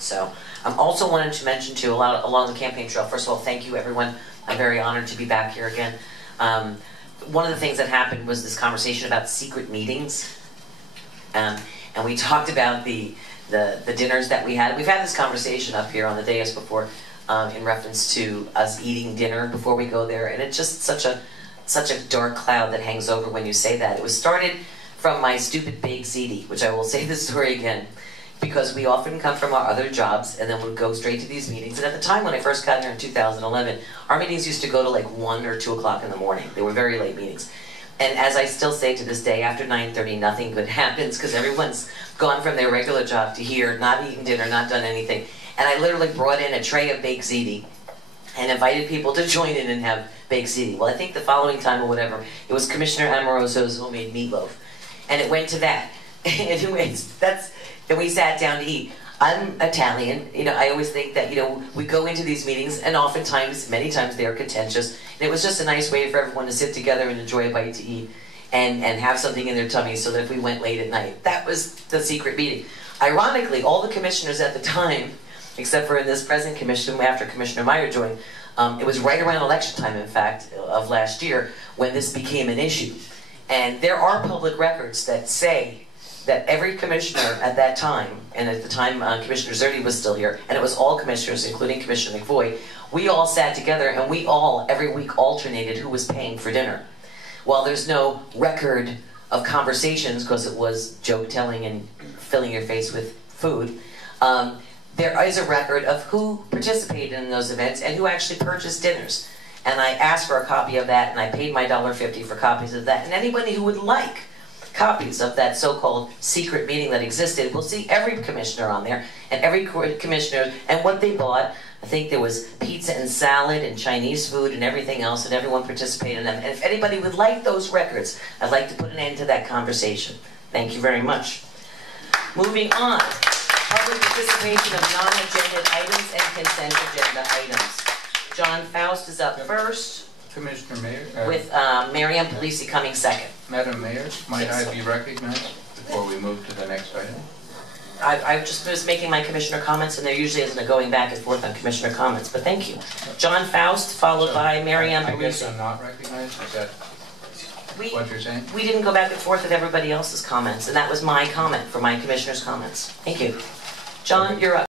So I also wanted to mention too, along the campaign trail, first of all, thank you everyone. I'm very honored to be back here again. One of the things that happened was this conversation about secret meetings. And we talked about the dinners that we had. We've had this conversation up here on the dais before in reference to us eating dinner before we go there. And it's just such a dark cloud that hangs over when you say that. It was started from my stupid baked ziti, which I will say the story again, because we often come from our other jobs and then would go straight to these meetings. And at the time when I first got here in 2011, our meetings used to go to like 1 or 2 o'clock in the morning. They were very late meetings. And as I still say to this day, after 9:30, nothing good happens because everyone's gone from their regular job to here, not eaten dinner, not done anything. And I literally brought in a tray of baked ziti and invited people to join in and have baked ziti. Well, I think the following time or whatever, it was Commissioner Amoroso's homemade meatloaf. And it went to that. Anyways, then we sat down to eat. I'm Italian, I always think that, we go into these meetings and oftentimes, many times they are contentious. And it was just a nice way for everyone to sit together and enjoy a bite to eat and have something in their tummies so that if we went late at night, that was the secret meeting. Ironically, all the commissioners at the time, except for in this present commission after Commissioner Meyer joined, it was right around election time, in fact, of last year when this became an issue. And there are public records that say that every commissioner at that time, and at the time Commissioner Zerti was still here, and it was all commissioners, including Commissioner McVoy, we all sat together and we all, every week, alternated who was paying for dinner. While there's no record of conversations, because it was joke-telling and filling your face with food, there is a record of who participated in those events and who actually purchased dinners. And I asked for a copy of that, and I paid my $1.50 for copies of that. And anybody who would like copies of that so-called secret meeting that existed will see every commissioner on there, and every commissioner, and what they bought. I think there was pizza and salad and Chinese food and everything else, and everyone participated in them. And if anybody would like those records, I'd like to put an end to that conversation. Thank you very much. Moving on. Public participation of non-agenda items and consent agenda items. John Faust is up first. Commissioner Mayer. With Marianne Polisi coming second. Madam Mayor, might I be recognized before we move to the next item? I just was making my commissioner comments, and there usually isn't a going back and forth on commissioner comments, but thank you. John Faust, followed by Marianne Polisi. I guess I'm not recognized? Is that what you're saying? We didn't go back and forth with everybody else's comments, and that was my comment for my commissioner's comments. Thank you. John, you're up.